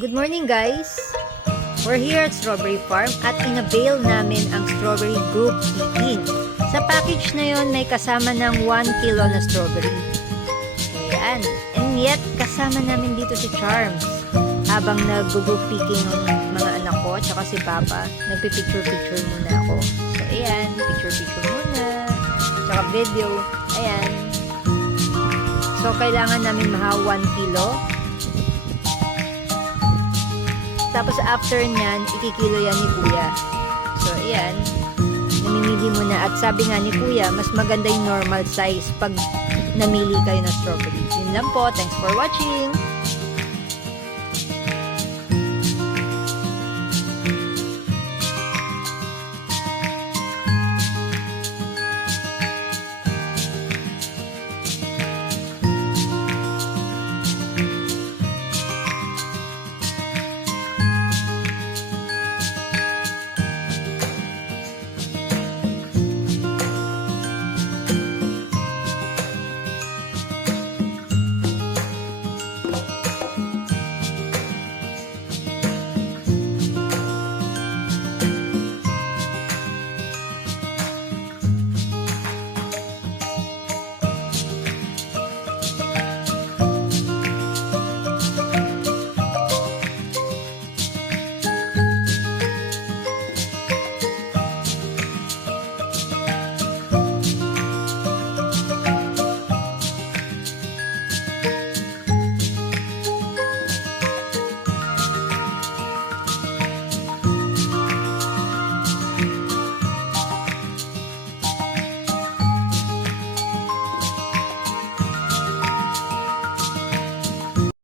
Good morning guys! We're here at Strawberry Farm at inabail namin ang Strawberry Group 18. Sa package na yon may kasama ng 1 kilo na strawberry. Ayan. And yet, kasama namin dito si Charms. Habang nag-group picking ang mga anak ko at si Papa, nagpipicture-picture muna ako. So ayan, picture-picture muna. Tsaka video. Ayan. So kailangan namin maha 1 kilo. Tapos after nyan, ikikilo yan ni Kuya. So, ayan. Namimili mo na. At sabi nga ni Kuya, mas maganda yung normal size pag namili kayo ng strawberry. Yun lang po. Thanks for watching!